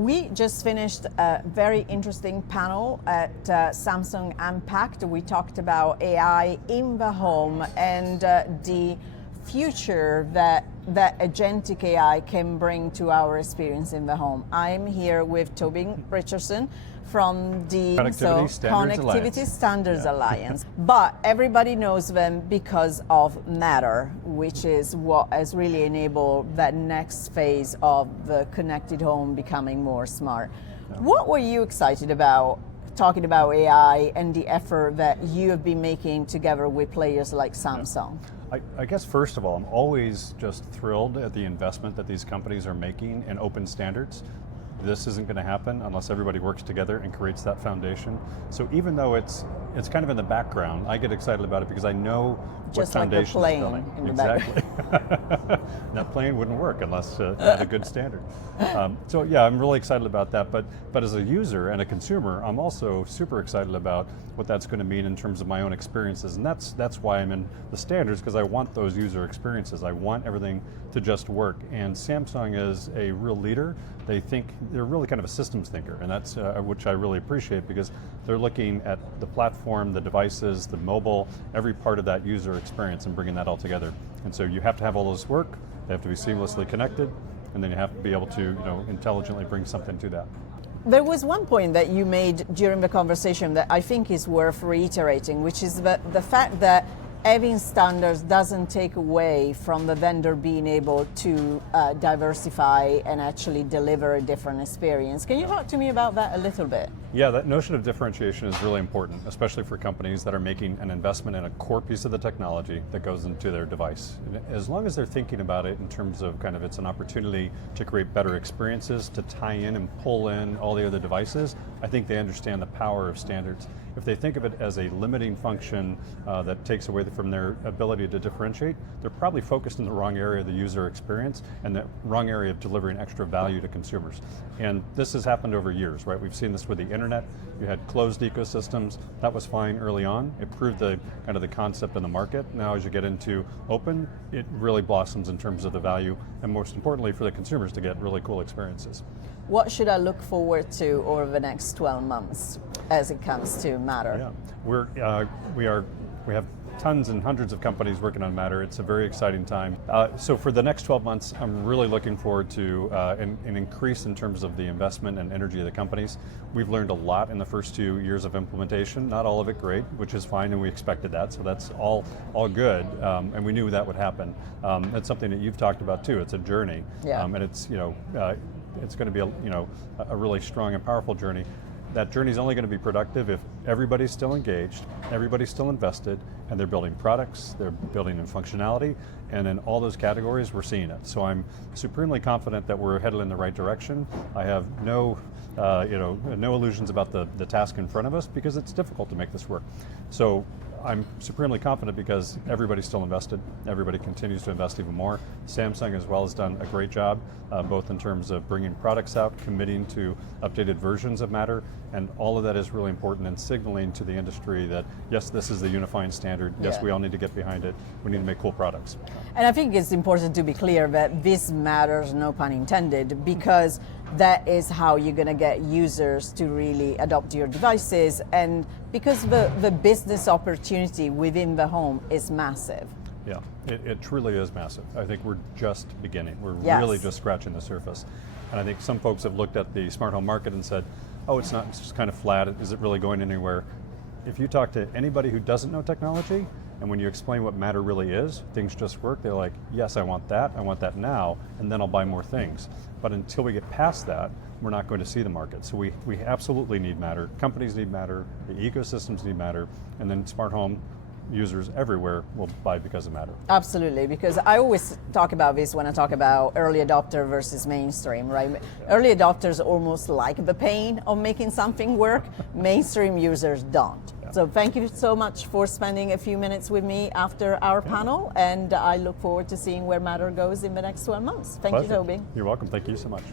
We just finished a very interesting panel at Samsung Unpacked. We talked about AI in the home and the future that agentic AI can bring to our experience in the home. I'm here with Tobin Richardson from the Connectivity Standards Alliance. But everybody knows them because of Matter, which is what has really enabled that next phase of the connected home becoming more smart. What were you excited about talking about AI and the effort that you have been making together with players like Samsung? I guess first of all, I'm always just thrilled at the investment that these companies are making in open standards. This isn't going to happen unless everybody works together and creates that foundation. So even though it's kind of in the background, I get excited about it because I know just what foundation like is building. In the exactly. That plane wouldn't work unless it had a good standard. So yeah, I'm really excited about that. But as a user and a consumer, I'm also super excited about what that's going to mean in terms of my own experiences. And that's why I'm in the standards, because I want those user experiences. I want everything to just work. And Samsung is a real leader. They're really kind of a systems thinker, and that's which I really appreciate, because they're looking at the platform, the devices, the mobile, every part of that user experience and bringing that all together. And so you have to have all those work, they have to be seamlessly connected, and then you have to be able to intelligently bring something to that. There was one point that you made during the conversation that I think is worth reiterating, which is the fact that having standards doesn't take away from the vendor being able to diversify and actually deliver a different experience. Can you talk to me about that a little bit? Yeah, that notion of differentiation is really important, especially for companies that are making an investment in a core piece of the technology that goes into their device. And as long as they're thinking about it in terms of it's an opportunity to create better experiences, to tie in and pull in all the other devices, I think they understand the power of standards. If they think of it as a limiting function that takes away from their ability to differentiate, they're probably focused in the wrong area of the user experience and the wrong area of delivering extra value to consumers. And this has happened over years, right? We've seen this with the internet. You had closed ecosystems. That was fine early on. It proved the concept in the market. Now as you get into open, it really blossoms in terms of the value, and most importantly for the consumers to get really cool experiences. What should I look forward to over the next 12 months as it comes to Matter? Yeah, we have tons and hundreds of companies working on Matter. It's a very exciting time. So for the next 12 months, I'm really looking forward to an increase in terms of the investment and energy of the companies. We've learned a lot in the first 2 years of implementation, not all of it great, which is fine, and we expected that, so that's all good, and we knew that would happen. That's something that you've talked about too. It's a journey, and it's going to be a really strong and powerful journey. That journey is only going to be productive if everybody's still engaged, everybody's still invested, and they're building products, they're building in functionality, and in all those categories we're seeing it. So I'm supremely confident that we're headed in the right direction. I have no illusions about the task in front of us, because it's difficult to make this work. So I'm supremely confident because everybody's still invested. Everybody continues to invest even more. Samsung as well has done a great job, both in terms of bringing products out, committing to updated versions of Matter, and all of that is really important in signaling to the industry that, yes, this is the unifying standard. Yes, we all need to get behind it. We need to make cool products. And I think it's important to be clear that this matters, no pun intended, because that is how you're going to get users to really adopt your devices, and because the business opportunity within the home is massive. Yeah, it truly is massive. I think we're just beginning. We're really just scratching the surface. And I think some folks have looked at the smart home market and said, oh, it's just kind of flat. Is it really going anywhere? If you talk to anybody who doesn't know technology, and when you explain what Matter really is, things just work, they're like, yes, I want that now, and then I'll buy more things. But until we get past that, we're not going to see the market. So we absolutely need Matter. Companies need Matter, the ecosystems need Matter, and then smart home users everywhere will buy because of Matter. Absolutely, because I always talk about this when I talk about early adopter versus mainstream, right? Early adopters almost like the pain of making something work. Mainstream users don't. So thank you so much for spending a few minutes with me after our panel, and I look forward to seeing where Matter goes in the next 12 months. Thank you, Tobin. You're welcome. Thank you so much.